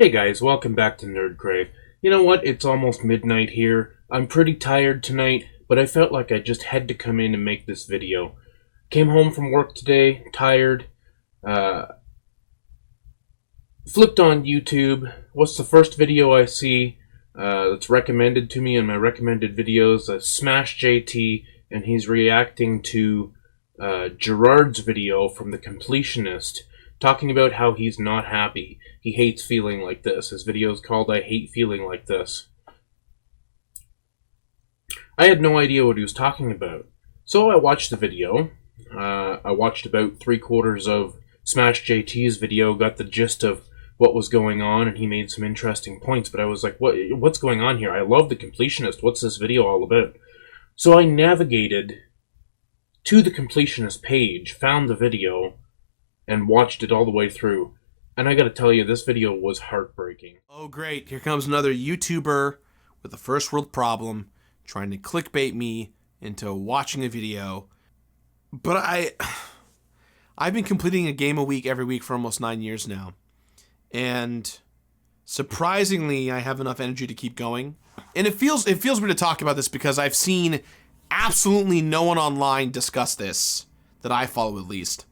Hey guys, welcome back to Nerd Crave. You know what? It's almost midnight here. I'm pretty tired tonight, but I felt like I just had to come in and make this video. Came home from work today, tired, uh, flipped on YouTube. What's the first video I see that's recommended to me in my recommended videos? Smash JT, and he's reacting to Jirard's video from the Completionist, talking about how he's not happy. He hates feeling like this. His video is called I Hate Feeling Like This. I had no idea what he was talking about. So I watched the video. I watched about 3/4 of Smash JT's video, got the gist of what was going on, and he made some interesting points, but I was like, what's going on here? I love the Completionist. What's this video all about? So I navigated to the Completionist page, found the video, and watched it all the way through. And I gotta tell you, this video was heartbreaking. Oh great, here comes another YouTuber with a first world problem trying to clickbait me into watching a video. But I've been completing a game a week every week for almost 9 years now. And surprisingly, I have enough energy to keep going. And it feels weird to talk about this because I've seen absolutely no one online discuss this, that I follow at least.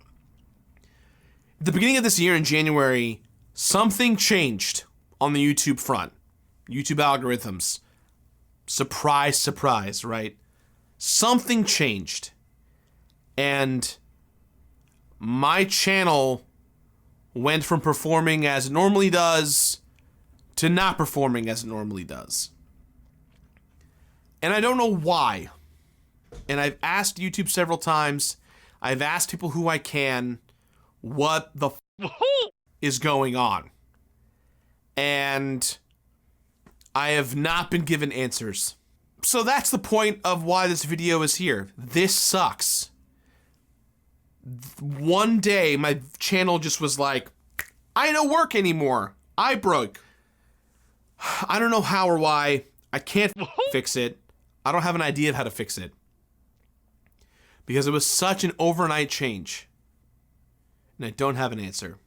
At the beginning of this year in January, something changed on the YouTube front. YouTube algorithms. Surprise, surprise, right? Something changed. And my channel went from performing as it normally does to not performing as it normally does. And I don't know why. And I've asked YouTube several times. I've asked people who I can what the is going on. And I have not been given answers. So that's the point of why this video is here. This sucks. One day, my channel just was like, I don't work anymore. I broke. I don't know how or why. I can't fix it. I don't have an idea of how to fix it. Because it was such an overnight change. And I don't have an answer.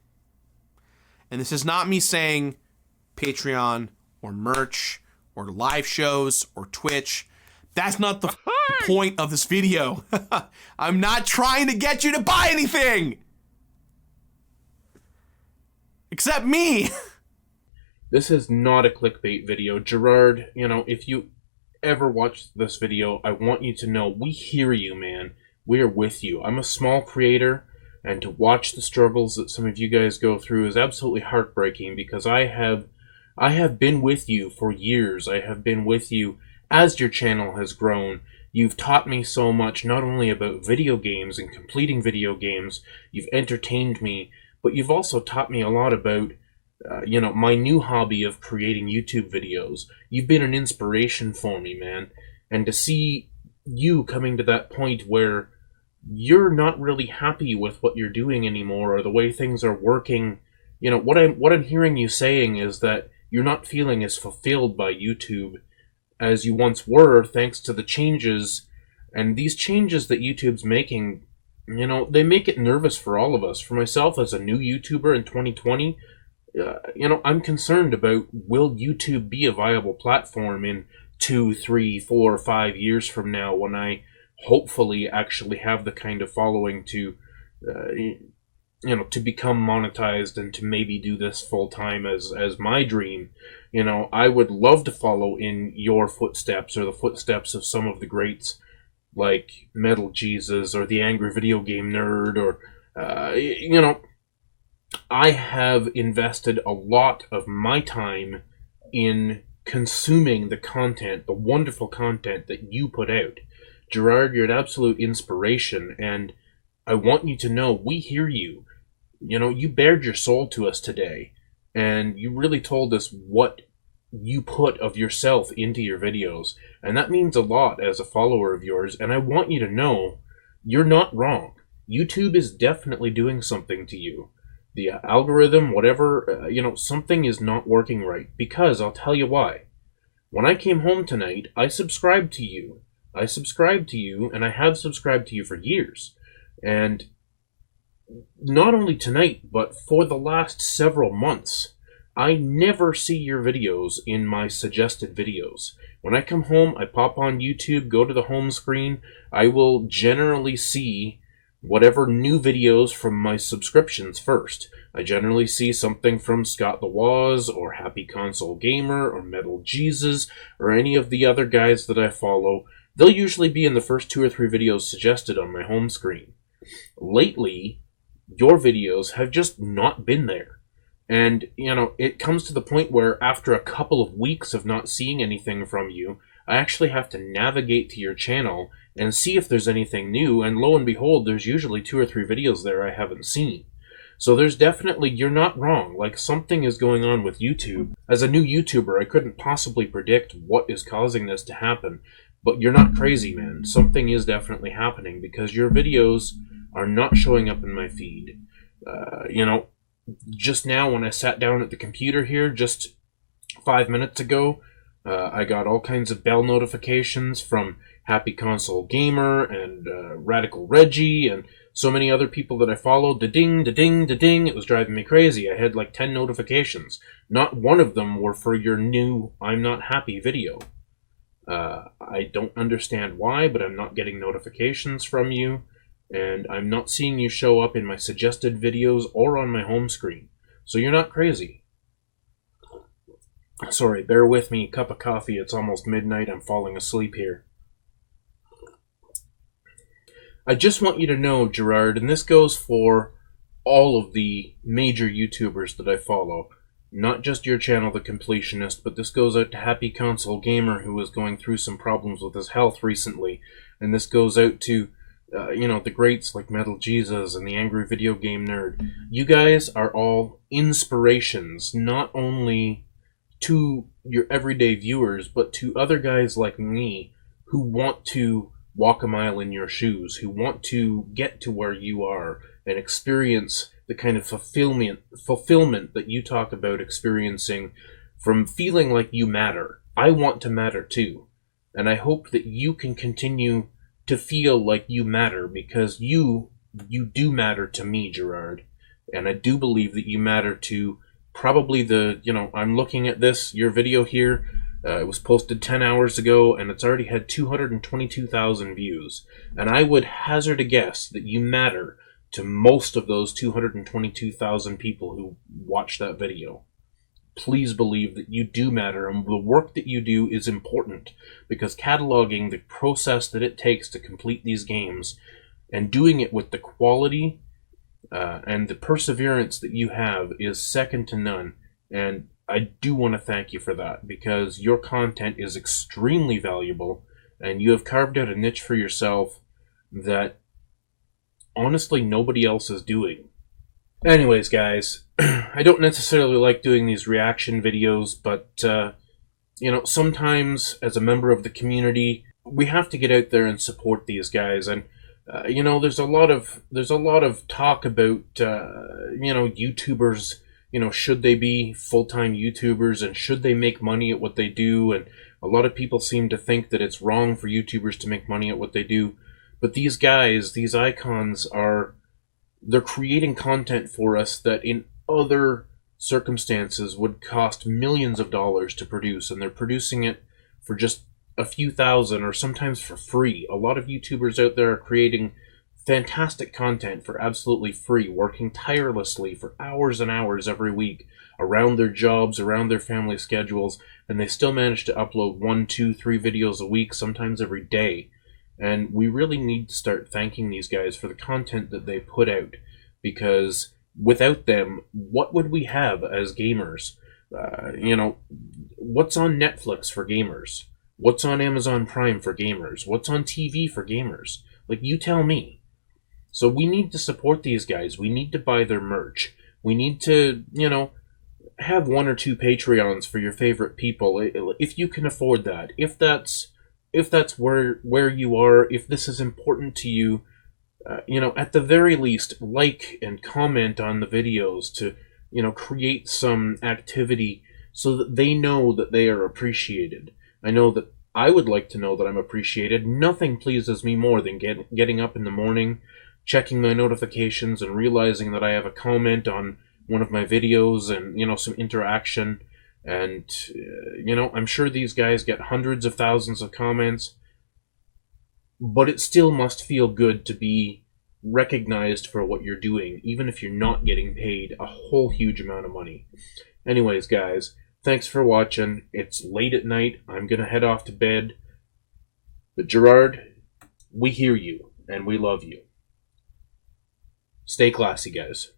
And this is not me saying Patreon or merch or live shows or Twitch. That's not the point of this video. I'm not trying to get you to buy anything. Except me. This is not a clickbait video. Jirard, if you ever watch this video, I want you to know we hear you, man. We're with you. I'm a small creator, and to watch the struggles that some of you guys go through is absolutely heartbreaking because I have been with you for years. I have been with you as your channel has grown. You've taught me so much, not only about video games and completing video games, you've entertained me, but you've also taught me a lot about, my new hobby of creating YouTube videos. You've been an inspiration for me, man. And to see you coming to that point where you're not really happy with what you're doing anymore or the way things are working, what I'm hearing you saying is that you're not feeling as fulfilled by YouTube as you once were, thanks to the changes. And these changes that YouTube's making, they make it nervous for all of us. For myself as a new YouTuber in 2020, I'm concerned about, will YouTube be a viable platform in 2, 3, 4, 5 years from now when I hopefully actually have the kind of following to to become monetized and to maybe do this full time as my dream. I would love to follow in your footsteps or the footsteps of some of the greats like Metal Jesus or the Angry Video Game Nerd or I have invested a lot of my time in consuming the content, the wonderful content that you put out. Jirard, you're an absolute inspiration, and I want you to know we hear you. You bared your soul to us today, and you really told us what you put of yourself into your videos, and that means a lot as a follower of yours, and I want you to know you're not wrong. YouTube is definitely doing something to you. The algorithm, whatever, something is not working right, because I'll tell you why. When I came home tonight, I subscribed to you. And I have subscribed to you for years. And not only tonight, but for the last several months, I never see your videos in my suggested videos. When I come home, I pop on YouTube, go to the home screen, I will generally see whatever new videos from my subscriptions first. I generally see something from Scott the Woz, or Happy Console Gamer, or Metal Jesus, or any of the other guys that I follow. They'll usually be in the first 2 or 3 videos suggested on my home screen. Lately, your videos have just not been there. And, it comes to the point where after a couple of weeks of not seeing anything from you, I actually have to navigate to your channel and see if there's anything new, and lo and behold, there's usually 2 or 3 videos there I haven't seen. So there's definitely, you're not wrong, like something is going on with YouTube. As a new YouTuber, I couldn't possibly predict what is causing this to happen, but you're not crazy, man. Something is definitely happening, because your videos are not showing up in my feed. Just now when I sat down at the computer here, just 5 minutes ago, I got all kinds of bell notifications from Happy Console Gamer and Radical Reggie and so many other people that I followed. Da-ding, da-ding, da-ding. It was driving me crazy. I had like 10 notifications. Not one of them were for your new I'm Not Happy video. I don't understand why, but I'm not getting notifications from you, and I'm not seeing you show up in my suggested videos or on my home screen. So you're not crazy. Sorry, bear with me. Cup of coffee. It's almost midnight. I'm falling asleep here. I just want you to know, Jirard, and this goes for all of the major YouTubers that I follow, not just your channel, The Completionist, but this goes out to Happy Console Gamer, who was going through some problems with his health recently, and this goes out to, the greats like Metal Jesus and the Angry Video Game Nerd. You guys are all inspirations, not only to your everyday viewers, but to other guys like me who want to walk a mile in your shoes, who want to get to where you are and experience the kind of fulfillment that you talk about experiencing from feeling like you matter. I want to matter too. And I hope that you can continue to feel like you matter, because you do matter to me, Jirard. And I do believe that you matter to probably I'm looking at your video here. It was posted 10 hours ago, and it's already had 222,000 views. And I would hazard a guess that you matter to most of those 222,000 people who watched that video. Please believe that you do matter, and the work that you do is important, because cataloging the process that it takes to complete these games and doing it with the quality and the perseverance that you have is second to none. And I do want to thank you for that, because your content is extremely valuable, and you have carved out a niche for yourself that honestly nobody else is doing. Anyways, guys, I don't necessarily like doing these reaction videos, but sometimes as a member of the community, we have to get out there and support these guys. And there's a lot of talk about YouTubers. Should they be full-time YouTubers, and should they make money at what they do? And a lot of people seem to think that it's wrong for YouTubers to make money at what they do. But these guys, these icons, they're creating content for us that in other circumstances would cost millions of dollars to produce, and they're producing it for just a few thousand, or sometimes for free. A lot of YouTubers out there are creating fantastic content for absolutely free, working tirelessly for hours and hours every week around their jobs, around their family schedules, and they still manage to upload 1, 2, 3 videos a week, sometimes every day. And we really need to start thanking these guys for the content that they put out, because without them, what would we have as gamers? What's on Netflix for gamers? What's on Amazon Prime for gamers? What's on TV for gamers? Like, you tell me. So we need to support these guys. We need to buy their merch. We need to, have 1 or 2 Patreons for your favorite people, if you can afford that. If that's where you are, if this is important to you, at the very least, like and comment on the videos to, create some activity so that they know that they are appreciated. I know that I would like to know that I'm appreciated. Nothing pleases me more than getting up in the morning, checking my notifications, and realizing that I have a comment on one of my videos and, some interaction. And, I'm sure these guys get hundreds of thousands of comments, but it still must feel good to be recognized for what you're doing, even if you're not getting paid a whole huge amount of money. Anyways, guys, thanks for watching. It's late at night. I'm going to head off to bed. But Jirard, we hear you, and we love you. Stay classy, guys.